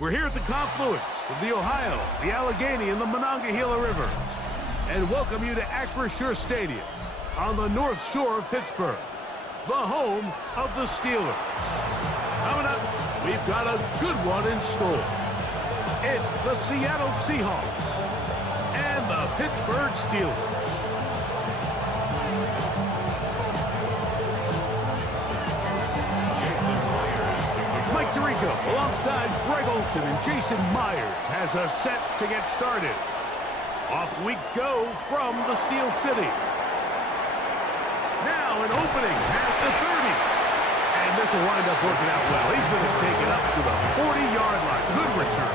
We're here at the confluence of the Ohio, the Allegheny, and the Monongahela Rivers, and welcome you to Acrisure Stadium on the North Shore of Pittsburgh, the home of the Steelers. Coming up, we've got a good one in store. It's the Seattle Seahawks and the Pittsburgh Steelers. Mike Tirico, alongside Greg Olson and Jason Myers, has us set to get started. Off we go from the Steel City. Now an opening past the 30. And this will wind up working out well. He's going to take it up to the 40-yard line. Good return.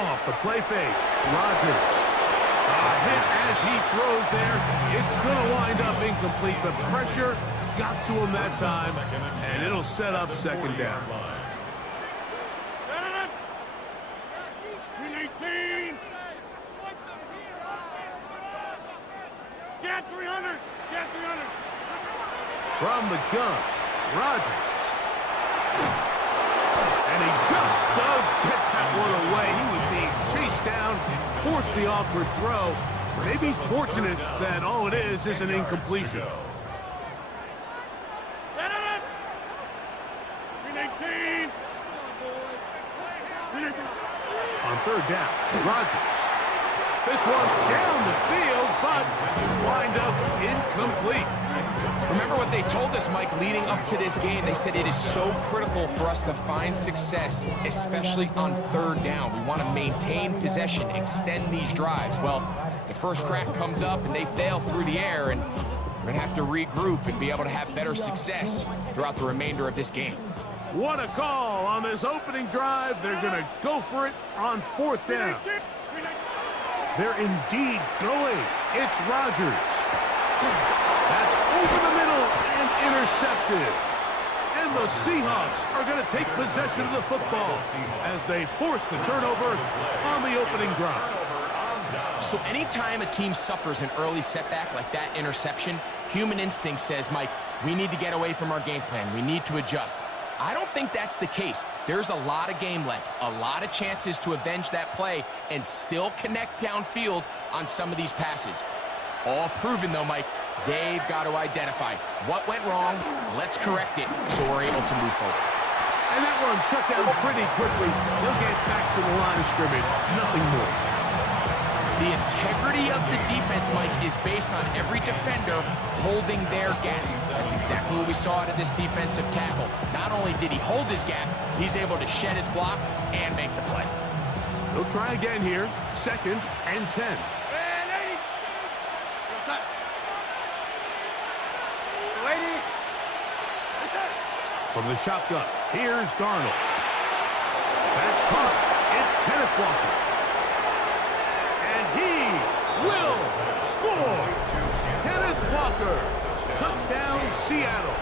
Off the play fake, Rodgers. A hit as he throws there. It's going to wind up incomplete. The pressure got to him that time, and it'll set up second down. Get 300! Get 300! From the gun, Rodgers. And he just does get that one away. He was being chased down, forced the awkward throw. Maybe he's fortunate that all it is an incompletion. 319! On third down, Rodgers. This one down the field, but wind up incomplete. Remember what they told us, Mike, leading up to this game? They said it is so critical for us to find success, especially on third down. We want to maintain possession, extend these drives. Well, the first crack comes up and they fail through the air, and we're going to have to regroup and be able to have better success throughout the remainder of this game. What a call on this opening drive. They're going to go for it on fourth down. They're indeed going. It's Rodgers. That's over the middle and intercepted. And the Seahawks are going to take possession of the football as they force the turnover on the opening drive. So anytime a team suffers an early setback like that interception, human instinct says, Mike, we need to get away from our game plan. We need to adjust. I don't think that's the case. There's a lot of game left, a lot of chances to avenge that play and still connect downfield on some of these passes. All proven, though, Mike, they've got to identify what went wrong, let's correct it so we're able to move forward. And that one shut down pretty quickly. They'll get back to the line of scrimmage, nothing more. The integrity of the defense, Mike, is based on every defender holding their gap. That's exactly what we saw out of this defensive tackle. Not only did he hold his gap, he's able to shed his block and make the play. They'll try again here, 2nd and 10. From the shotgun, here's Darnold. That's caught. It's Kenneth Walker. And he will score. Kenneth Walker. Touchdown, Seattle.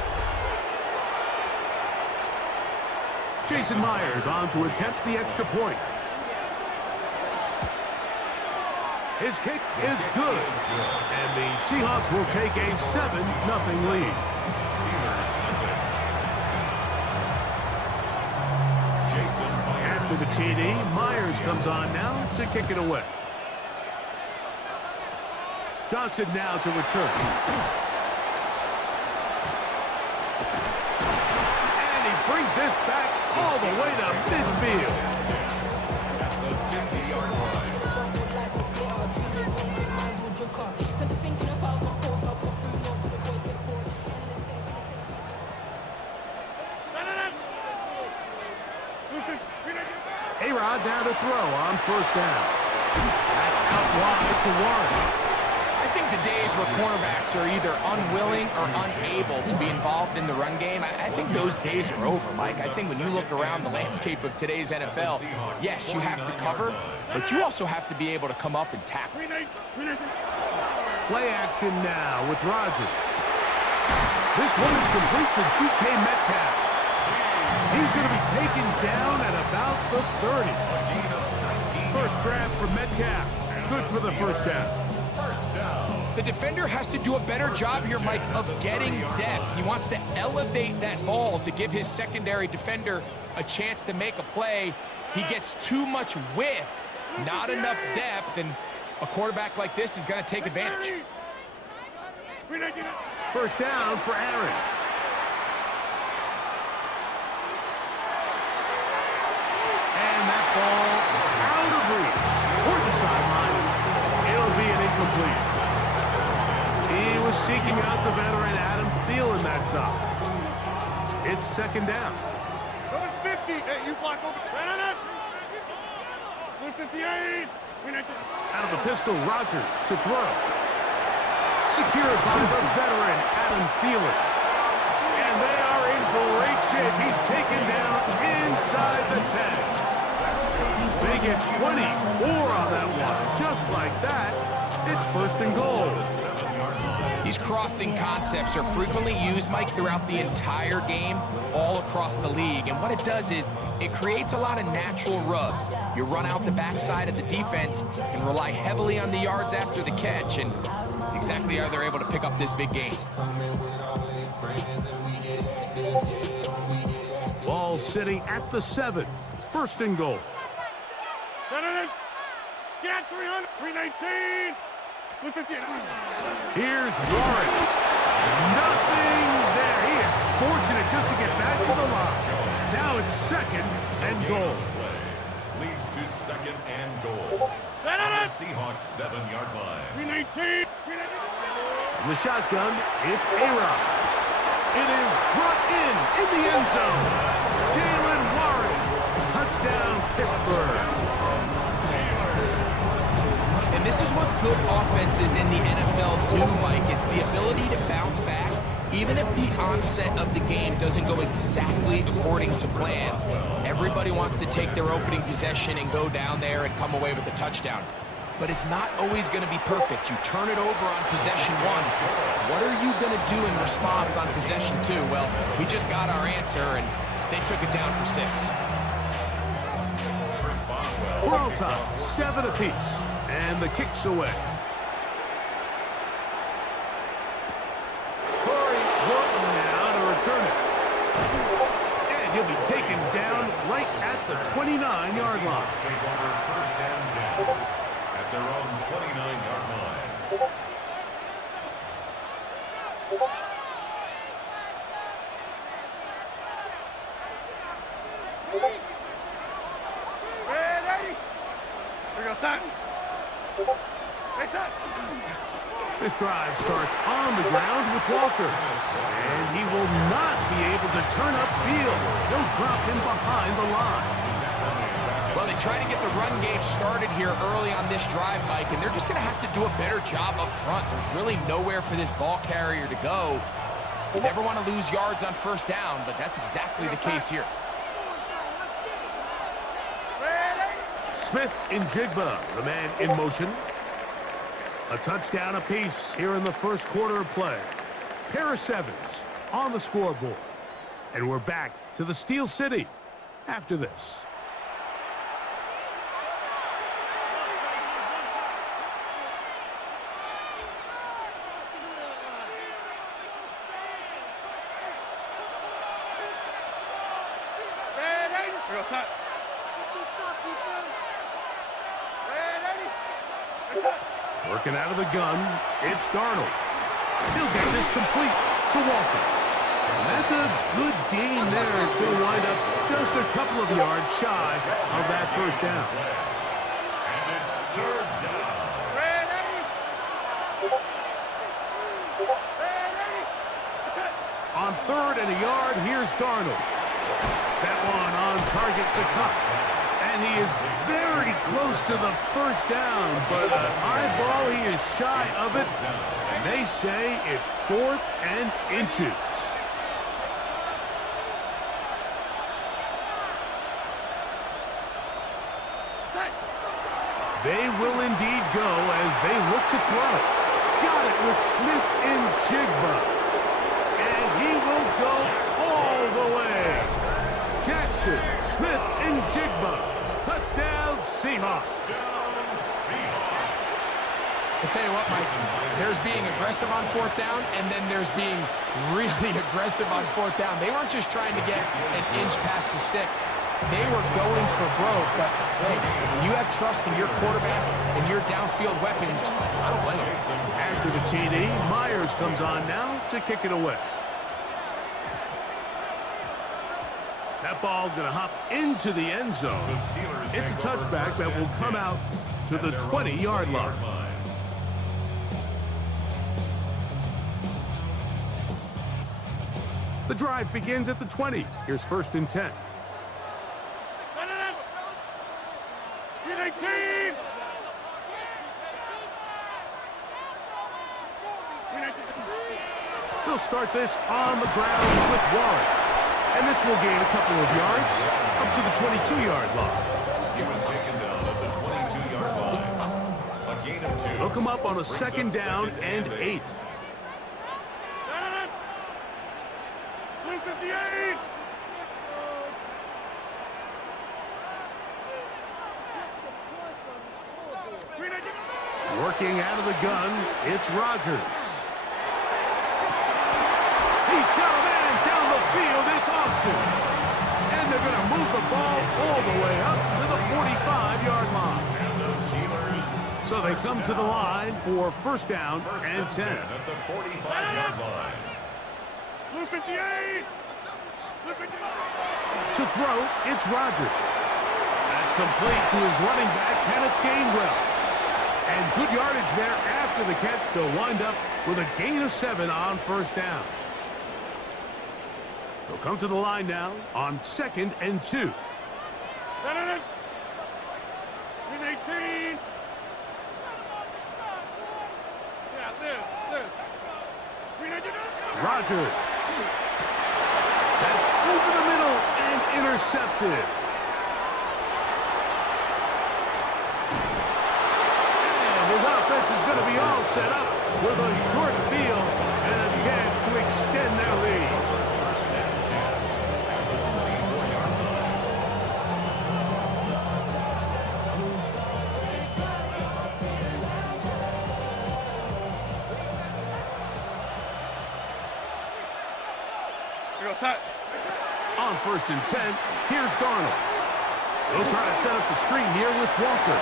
Jason Myers on to attempt the extra point. His kick is good. And the Seahawks will take a 7-0 lead. After the TD, Myers comes on now to kick it away. Johnson now to return. And he brings this back all the way to midfield. A-Rod now to throw on first down. That's out wide to Warren. I think the days where cornerbacks are either unwilling or unable to be involved in the run game, I think those days are over, Mike. I think when you look around the landscape of today's NFL, yes, you have to cover, but you also have to be able to come up and tackle. Play action now with Rodgers. This one is complete to DK Metcalf. He's going to be taken down at about the 30. Nice grab for Metcalf. Good for the first down. The defender has to do a better job here, Mike, of getting depth. He wants to elevate that ball to give his secondary defender a chance to make a play. He gets too much width, not enough depth, and a quarterback like this is going to take advantage. First down for Aaron. And that ball out of reach toward the sideline. It'll be an incomplete. He was seeking out the veteran Adam Thielen that time. It's second down. 50. Hey, you block over. Listen to the aid. Out of the pistol, Rodgers to throw. Secured by the veteran Adam Thielen. And they are in great shape. He's taken down inside the 10. They get 24 on that one. Just like that, it's first and goal. These crossing concepts are frequently used, Mike, throughout the entire game, all across the league. And what it does is it creates a lot of natural rubs. You run out the backside of the defense and rely heavily on the yards after the catch. And it's exactly how they're able to pick up this big game. Ball sitting at the 7. First and goal. Get 300. 319. Here's Warren. Nothing there. He is fortunate just to get back to the line. Now it's second and goal. Leads to second and goal. The Seahawks 7-yard line. 319. From the shotgun, it's A-Rod. It is brought in the end zone. Jalen Warren. Touchdown, Pittsburgh. And this is what good offenses in the NFL do, Mike. It's the ability to bounce back, even if the onset of the game doesn't go exactly according to plan. Everybody wants to take their opening possession and go down there and come away with a touchdown. But it's not always going to be perfect. You turn it over on possession 1. What are you going to do in response on possession 2? Well, we just got our answer, and they took it down for 6. We're on top, 7 apiece. And the kick's away. Corey Horton now to return it. And he'll be taken down right at the 29-yard line. First and 10 at their own 29-yard line. Here goes Sutton. This drive starts on the ground with Walker. And he will not be able to turn upfield. He'll drop him behind the line. Well, they try to get the run game started here early on this drive, Mike, and they're just going to have to do a better job up front. There's really nowhere for this ball carrier to go. You never want to lose yards on first down, but that's exactly the case here. Smith and Jigba, the man in motion. A touchdown apiece here in the first quarter of play. Pair of 7s on the scoreboard. And we're back to the Steel City after this. Working out of the gun, it's Darnold. He'll get this complete to Walker. And that's a good gain there. It's going to wind up just a couple of yards shy of that first down. And it's third down. On 3rd and a yard, here's Darnold. That one on target to Cup. And he is very close to the first down, but an eyeball, he is shy of it. And they say it's 4th and inches. They will indeed go as they look to throw. Got it with Smith and Jigba. And he will go all the way. Jackson, Smith, and Jigba Touchdown, Seahawks. I'll tell you what, Mike, there's being aggressive on fourth down, and then there's being really aggressive on fourth down. They weren't just trying to get an inch past the sticks. They were going for broke, but hey, when you have trust in your quarterback and your downfield weapons, I don't blame them. After the TD, Myers comes on now to kick it away. That ball going to hop into the end zone. It's a touchback that will come out to the 20-yard line. The drive begins at the 20. Here's 1st and 10. 319. They'll start this on the ground with Warren. And this will gain a couple of yards up to the 22-yard line. He was taken down at the 22-yard line. A gain of 2. They'll come up on a 2nd down and 8. 258. Working out of the gun, it's Rodgers. He's got a man down the field. It's Austin. And they're going to move the ball all the way up to the 45-yard line. And the Steelers. So they come to the line for 1st down and 10. At the 45-yard line. 258. To throw, it's Rodgers. That's complete to his running back, Kenneth Gainwell. And good yardage there after the catch. They'll wind up with a gain of 7 on 1st down. They'll come to the line now on 2nd and 2. 318. Yeah, this. 319. Rodgers. That's over the middle and intercepted. And his offense is going to be all set up with a short field and a chance to extend their lead. On 1st and 10, here's Darnold. They'll try to set up the screen here with Walker.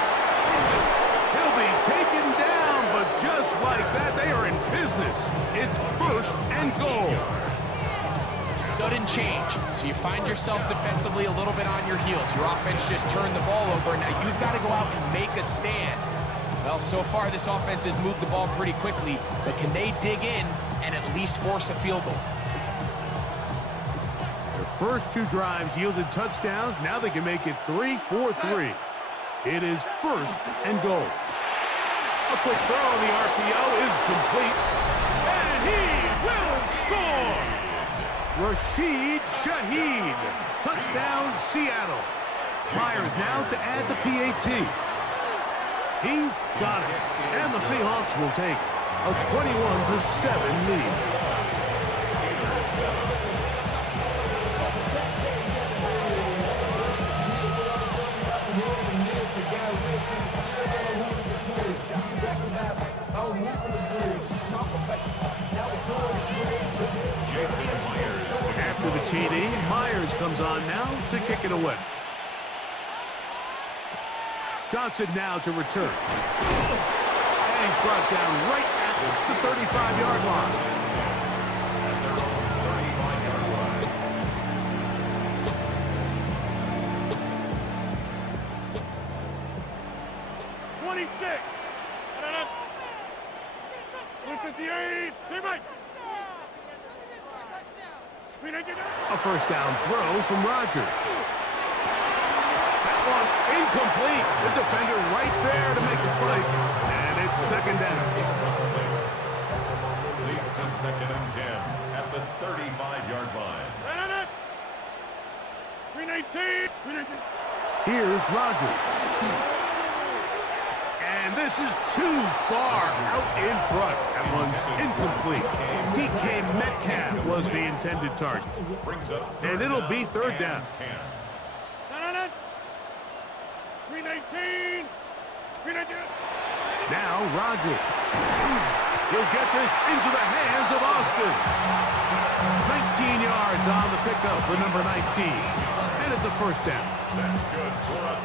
He'll be taken down, but just like that, they are in business. It's 1st and goal. Sudden change. So you find yourself defensively a little bit on your heels. Your offense just turned the ball over. Now you've got to go out and make a stand. Well, so far this offense has moved the ball pretty quickly, but can they dig in and at least force a field goal? First 2 drives yielded touchdowns. Now they can make it 3-4-3. It is 1st and goal. A quick throw on the RPO is complete. And he will score! Rashid Shaheed. Touchdown, Seattle. Myers now to add the PAT. He's got it. And the Seahawks will take a 21-7 lead. After the TD, Myers comes on now to kick it away. Johnson now to return. And he's brought down right at the 35-yard line. 58. A 1st down throw from Rodgers. That one incomplete. The defender right there to make the play. And it's 2nd down. Leads to 2nd and 10 at the 35-yard line. 319. Here's Rodgers. And this is too far out in front. That one's incomplete. DK Metcalf was the intended target. And it'll be 3rd down. Now Rogers. He'll get this into the hands of Austin. 19 yards on the pickup for number 19. And it's a first down. That's good.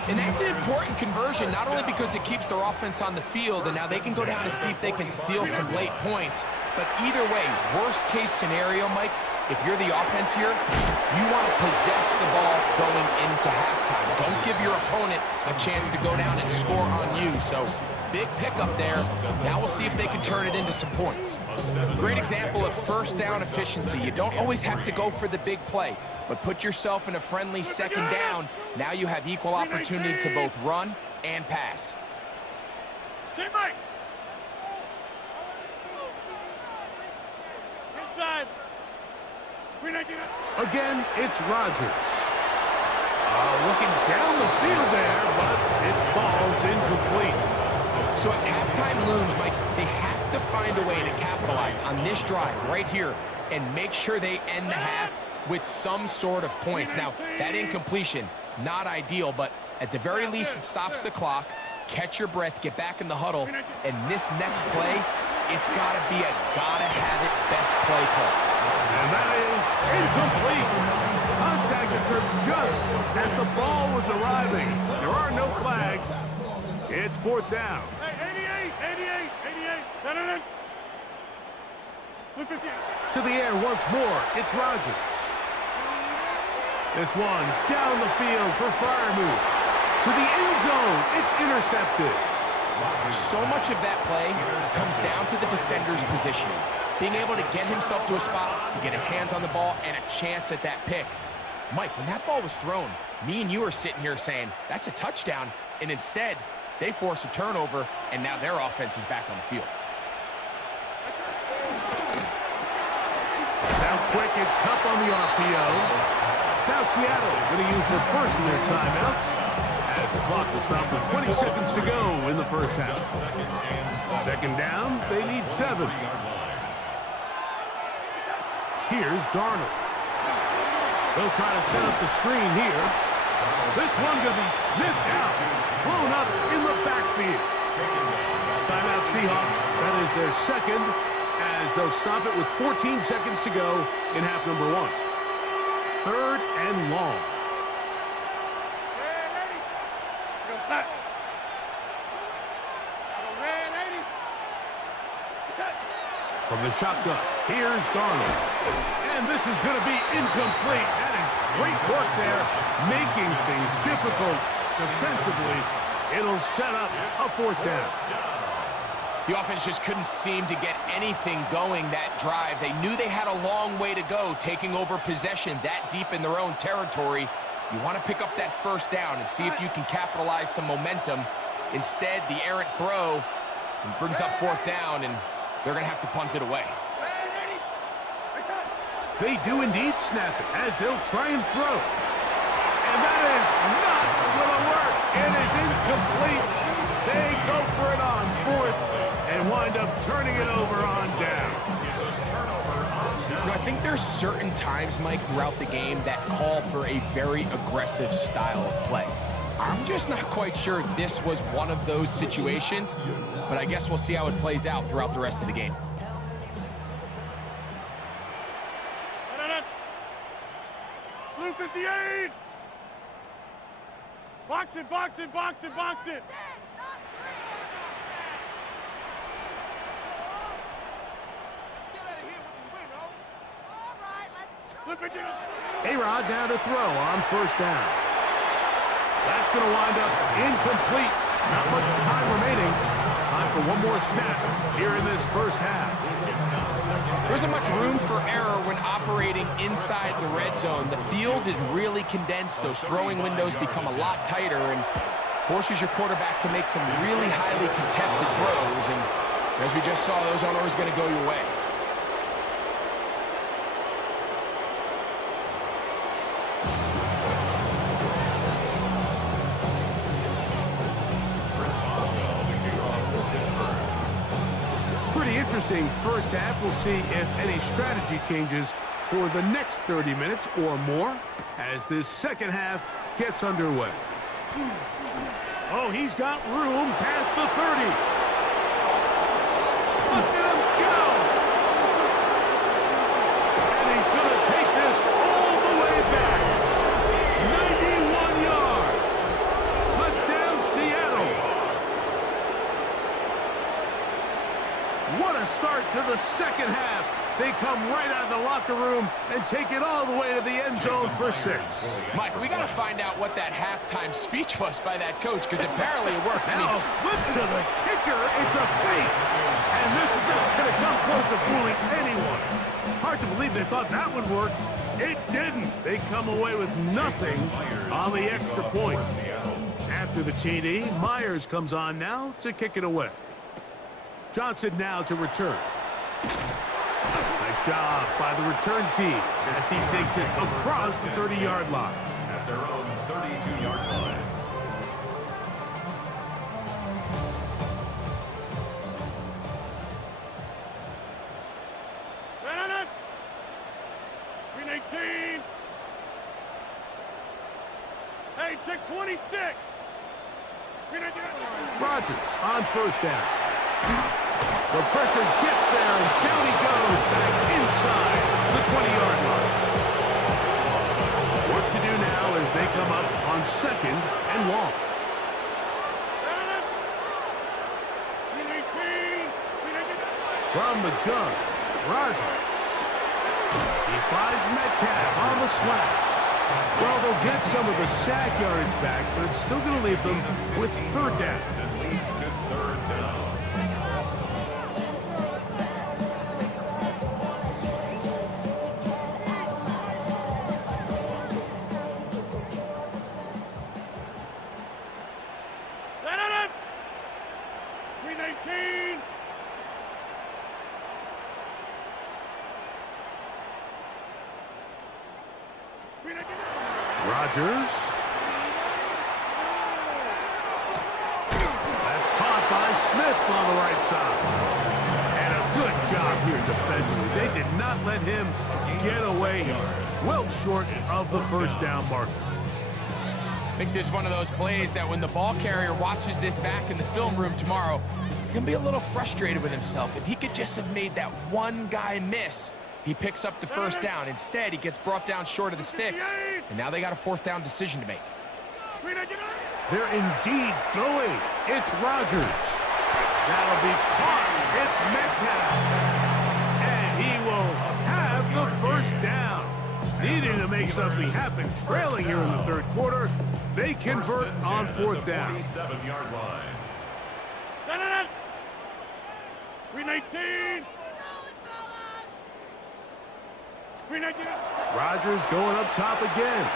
And that's an important conversion, not only because it keeps their offense on the field, and now they can go down and see if they can steal some late points. But either way, worst case scenario, Mike, if you're the offense here, you want to possess the ball going into halftime. Don't give your opponent a chance to go down and score on you. So big pickup there. Now we'll see if they can turn it into some points. Great example of first down efficiency. You don't always have to go for the big play, but put yourself in a friendly second down. Now you have equal opportunity to both run and pass. Inside. Again, it's Rogers. Looking down the field there, but it falls incomplete. So as halftime looms, Mike, they have to find a way to capitalize on this drive right here and make sure they end the half with some sort of points. Now, that incompletion, not ideal, but at the very least, it stops the clock. Catch your breath, get back in the huddle, and this next play, it's got to be a gotta-have-it best play call. And that is incomplete. Contact occurred just as the ball was arriving. There are no flags. It's fourth down. Hey, 88. Look at you. To the air once more, it's Rogers. This one down the field for Freiermuth. To the end zone, it's intercepted. So much of that play comes down to the defender's positioning. Being able to get himself to a spot, to get his hands on the ball, and a chance at that pick. Mike, when that ball was thrown, me and you are sitting here saying, that's a touchdown, and instead, they force a turnover, and now their offense is back on the field. That's out quick, it's Cup on the RPO. Now Seattle going to use the first of their timeouts as the clock will stop with 20 seconds to go in the first half. Second down, they need 7. Here's Darnold. They'll try to set up the screen here. This one going to be sniffed out, blown up in the backfield. Timeout Seahawks. That is their second, as they'll stop it with 14 seconds to go in half number 1. Third and long. From the shotgun, here's Darnold. And this is going to be incomplete. That is great work there, making things difficult defensively. It'll set up a fourth down. The offense just couldn't seem to get anything going that drive. They knew they had a long way to go, taking over possession that deep in their own territory. You want to pick up that first down and see if you can capitalize some momentum. Instead, the errant throw brings up fourth down, and they're going to have to punt it away. They do indeed snap it as they'll try and throw. And that is not going to work. It is incomplete. They go for it on fourth and wind up turning it over on down. You know, I think there's certain times, Mike, throughout the game that call for a very aggressive style of play. I'm just not quite sure this was one of those situations, but I guess we'll see how it plays out throughout the rest of the game. Blue 58. Box it. A-Rod now to throw on first down. That's going to wind up incomplete. Not much time remaining. Time for one more snap here in this first half. There isn't much room for error when operating inside the red zone. The field is really condensed. Those throwing windows become a lot tighter and forces your quarterback to make some really highly contested throws. And as we just saw, those aren't always going to go your way. Interesting first half. We'll see if any strategy changes for the next 30 minutes or more as this second half gets underway. Oh, he's got room past the 30. Look at him go! And he's going to take this all the way back. 91 yards. Touchdown, Seattle. What a start to the second half. They come right out of the locker room and take it all the way to the end zone for 6. Mike, we got to find out what that halftime speech was by that coach, because apparently it worked. Now a flip to the kicker. It's a fake. And this is not going to come close to fooling anyone. Hard to believe they thought that would work. It didn't. They come away with nothing on the extra point. After the TD, Myers comes on now to kick it away. Johnson now to return. Nice job by the return team as he takes it across the 30-yard line. At their own 32-yard line. Green 18. Hey, check 26. Green 18. Rodgers on first down. The pressure gets there, and down he goes back inside the 20-yard line. Work to do now as they come up on second and long. From the gun, Rodgers. He finds Metcalf on the slash. Well, they'll get some of the sack yardage back, but it's still going to leave them with third down. It leads to third down. Green 18. Rodgers. That's caught by Smith on the right side. And a good job here defensively. They did not let him get away. He's well short of the first down marker. I think this is one of those plays that when the ball carrier watches this back in the film room tomorrow, he's going to be a little frustrated with himself. If he could just have made that one guy miss, he picks up the first down. Instead, he gets brought down short of the sticks, and now they got a fourth down decision to make. They're indeed going. It's Rodgers. That'll be caught. It's Metcalf. And he will have the first down. Needing to make something happen, trailing here in the third quarter. They convert on fourth down. 47-yard line. Green 18. Green 19. Rodgers going up top again.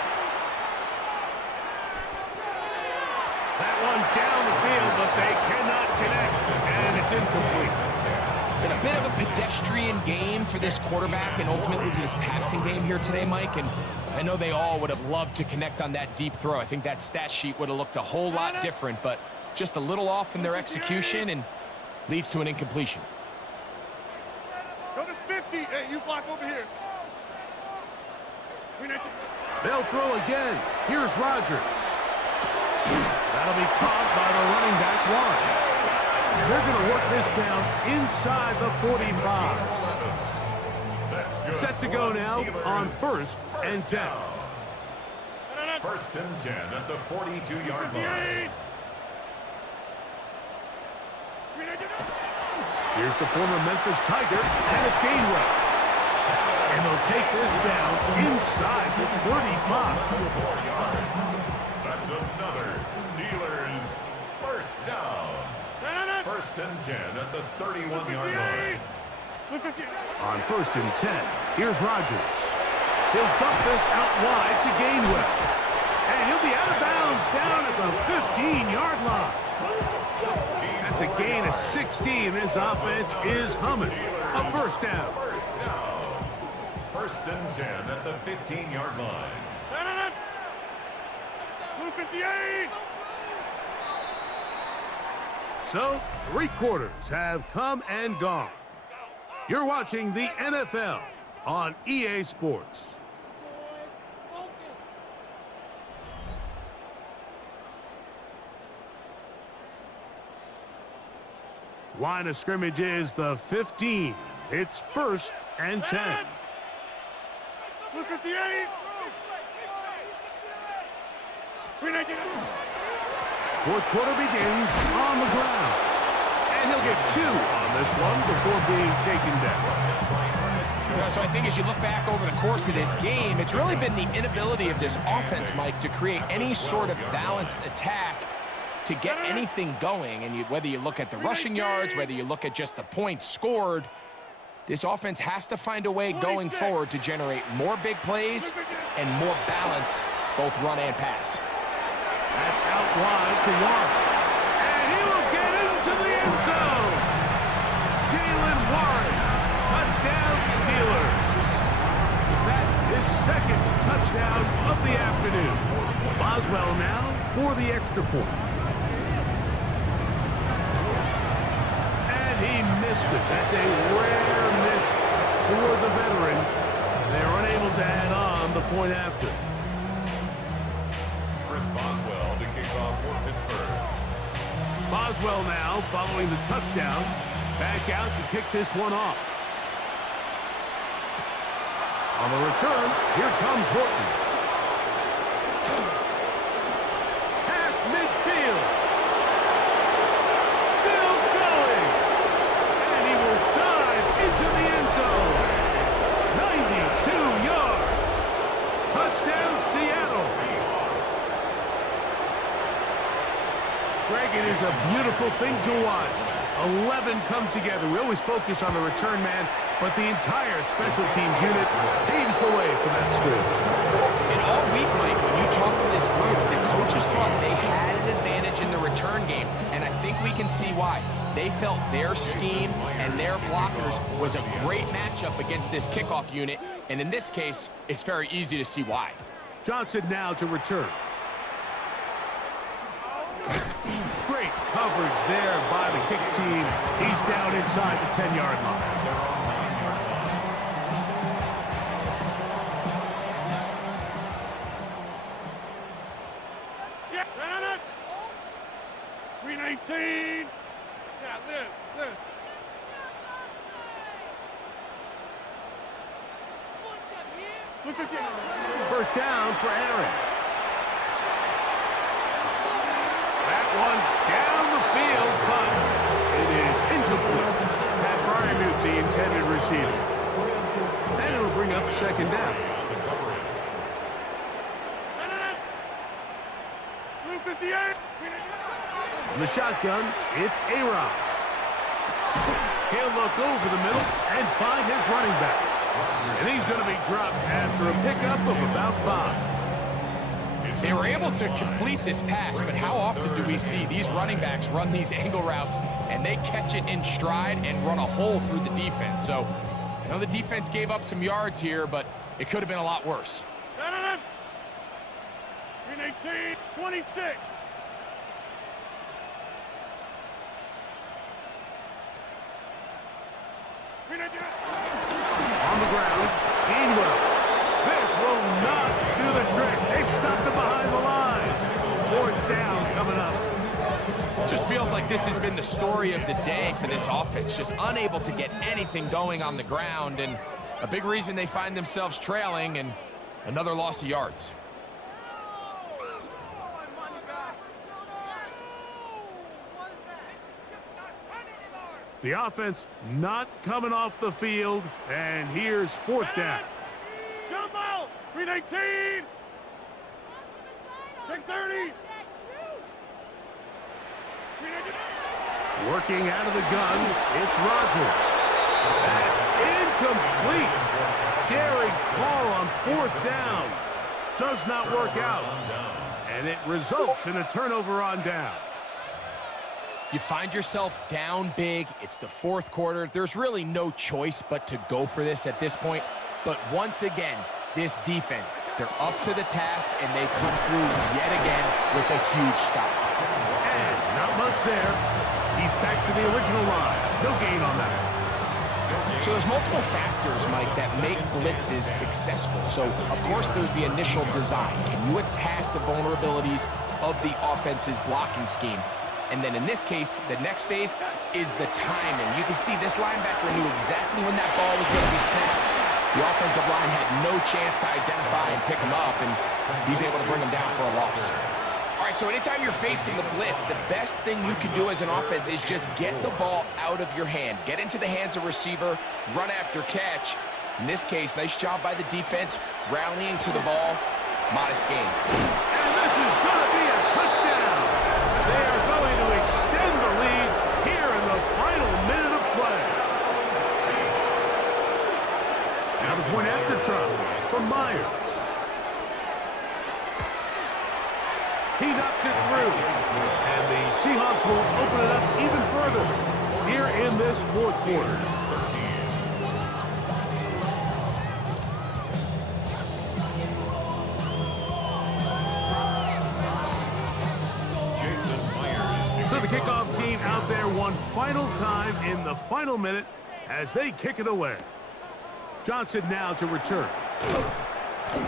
That one down the field, but they cannot connect, and it's incomplete. It's been a bit of a pedestrian game for this quarterback and ultimately this passing game here today, Mike, and I know they all would have loved to connect on that deep throw. I think that stat sheet would have looked a whole lot different, but just a little off in their execution and leads to an incompletion. Go to 50. Hey, you block over here. They'll throw again. Here's Rodgers. That'll be caught by the running back line. They're going to work this down inside the 45. Set to go now on first and 10. First and 10 at the 42-yard line. Here's the former Memphis Tiger, and it's Gainwell. And they'll take this down inside the 35. That's another Steelers first down. First and 10 at the 31-yard line. On first and 10, here's Rodgers. He'll dump this out wide to Gainwell. And he'll be out of bounds down at the 15-yard line. That's a gain of 16. This offense is humming. A first down. First and 10 at the 15-yard line. Blue 58. So, 3 quarters have come and gone. You're watching the NFL on EA Sports. Line of scrimmage is the 15. It's 1st and 10. Look at the 8. Fourth quarter begins on the ground. And he'll get 2 on this one before being taken down. So I think as you look back over the course of this game, it's really been the inability of this offense, Mike, to create any sort of balanced attack to get anything going. And whether you look at the rushing yards, whether you look at just the points scored, this offense has to find a way going forward to generate more big plays and more balance, both run and pass. That's out wide to Warren. And he will get into the end zone. Jalen Warren, touchdown Steelers. That is 2nd touchdown of the afternoon. Boswell now for the extra point. And he missed it. That's a rare miss for the veteran. They're unable to add on the point after. Boswell to kick off for Pittsburgh. Boswell now following the touchdown. Back out to kick this one off. On the return, here comes Horton. Past midfield. Still going. And he will dive into the end zone. 92 yards. Touchdown, Seattle. Greg, it is a beautiful thing to watch. 11 come together. We always focus on the return man, but the entire special teams unit paves the way for that score. And all week, Mike, when you talk to this group, the coaches thought they had an advantage in the return game, and I think we can see why. They felt their scheme and their blockers was a great matchup against this kickoff unit, and in this case, it's very easy to see why. Johnson now to return. Great coverage there by the kick team. He's down inside the 10-yard line. Yeah, 319. Yeah, Liz. Look at this. First down for Aaron. That one down the field, but it is incomplete. Pat Fryermuth, the intended receiver. And it'll bring up 2nd down. In the shotgun, it's A-Rod. He'll look over the middle and find his running back. And he's going to be dropped after a pickup of about 5. They were able to complete this pass, but how often do we see these running backs run these angle routes and they catch it in stride and run a hole through the defense? So, I know the defense gave up some yards here, but it could have been a lot worse. 319, 26. On the ground, Gainwell. This will not do the trick. They've stopped him behind the lines. 4th down coming up. Just feels like this has been the story of the day for this offense. Just unable to get anything going on the ground, and a big reason they find themselves trailing and another loss of yards. The offense not coming off the field, and here's 4th down. Jump out! 319! Check 30! Working out of the gun, it's Rodgers. That's incomplete. Gary's call on 4th down does not work out, and it results in a turnover on down. You find yourself down big. It's the 4th quarter. There's really no choice but to go for this at this point. But once again, this defense, they're up to the task, and they come through yet again with a huge stop. And not much there. He's back to the original line. No gain on that. So there's multiple factors, Mike, that make blitzes successful. So, of course, there's the initial design. Can you attack the vulnerabilities of the offense's blocking scheme? And then in this case, the next phase is the timing. You can see this linebacker knew exactly when that ball was going to be snapped. The offensive line had no chance to identify and pick him up, and he's able to bring him down for a loss. All right, so anytime you're facing the blitz, the best thing you can do as an offense is just get the ball out of your hand. Get into the hands of receiver, run after catch. In this case, nice job by the defense, rallying to the ball. Modest gain. And this is going to be a touchdown. They are going to extend the lead here in the final minute of play. Now the point after try from Myers. He knocks it through. And the Seahawks will open it up even further here in this fourth quarter. So the kickoff team out there one final time in the final minute as they kick it away. Johnson now to return.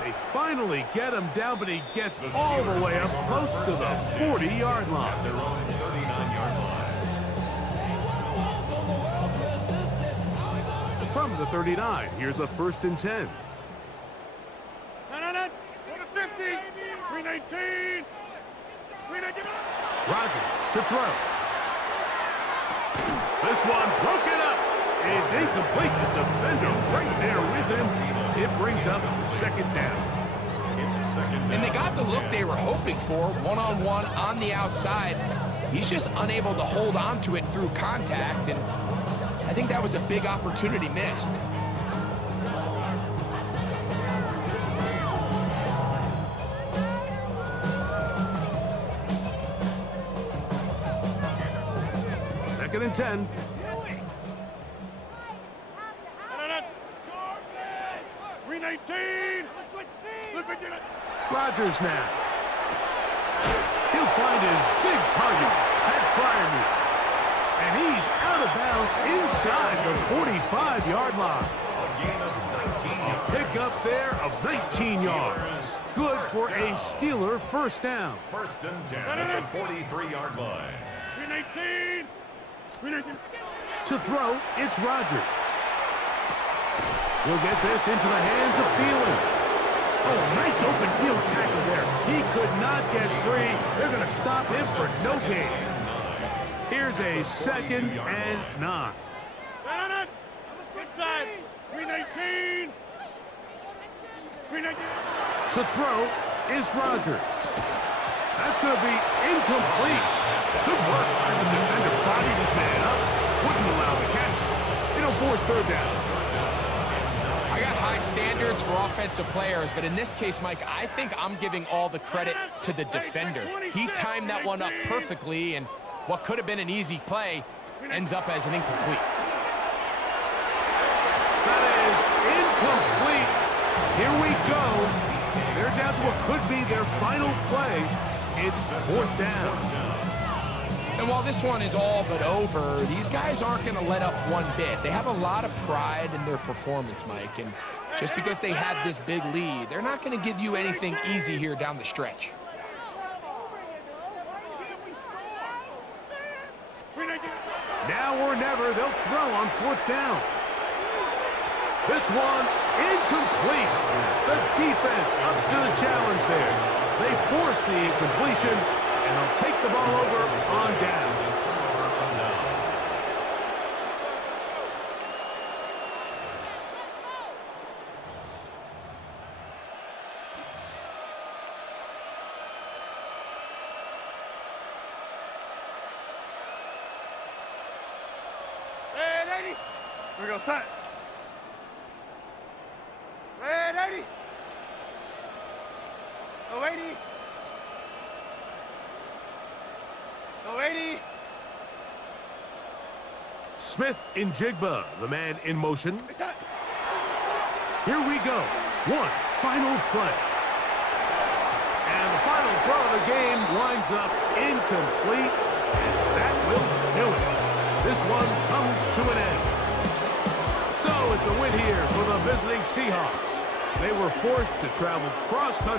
They finally get him down, but he gets all the way up close to the 40-yard line. Their own 39-yard line. From the 39, here's a 1st and 10. No. Go to 50. 319. 319. Rodgers to throw. This one broken up. It's incomplete. The defender right there with him. It brings up 2nd down. It's 2nd down. And they got the look they were hoping for, one-on-one on the outside. He's just unable to hold on to it through contact, and I think that was a big opportunity missed. Second and 10. No. 319. Rodgers now. He'll find his big target at Fryermuth. And he's out of bounds inside the 45-yard line. A pickup there of 19 yards. Good for a Steeler 1st down. 1st and 10 at the 43-yard line. 319. 319. To throw, it's Rodgers. He'll get this into the hands of Thielen. Oh, nice open field tackle there. He could not get free. They're going to stop him for no gain. Here's a 2nd and 9. No. Inside. 319. 319. To throw is Rodgers. That's going to be incomplete. Good work by the defender. Bodied his man up. Wouldn't allow the catch. It'll force 3rd down. I got high standards for offensive players, but in this case, Mike, I think I'm giving all the credit to the defender. He timed that one up perfectly, and what could have been an easy play ends up as an incomplete. That is incomplete. Here we go. They're down to what could be their final play. It's 4th down. And while this one is all but over, these guys aren't going to let up one bit. They have a lot of pride in their performance, Mike, and just because they had this big lead, they're not going to give you anything easy here down the stretch. Now or never, they'll throw on 4th down. This one incomplete. The defense up to the challenge there. They force the incompletion, and they'll take the ball over on down. Red 80. Here we go, set. Red 80. No 80. No 80. Smith in Jigba, the man in motion. Set. Here we go. One final play. And the final throw of the game winds up incomplete. And that will do it. This one comes to an end. So it's a win here for the visiting Seahawks. They were forced to travel cross-country.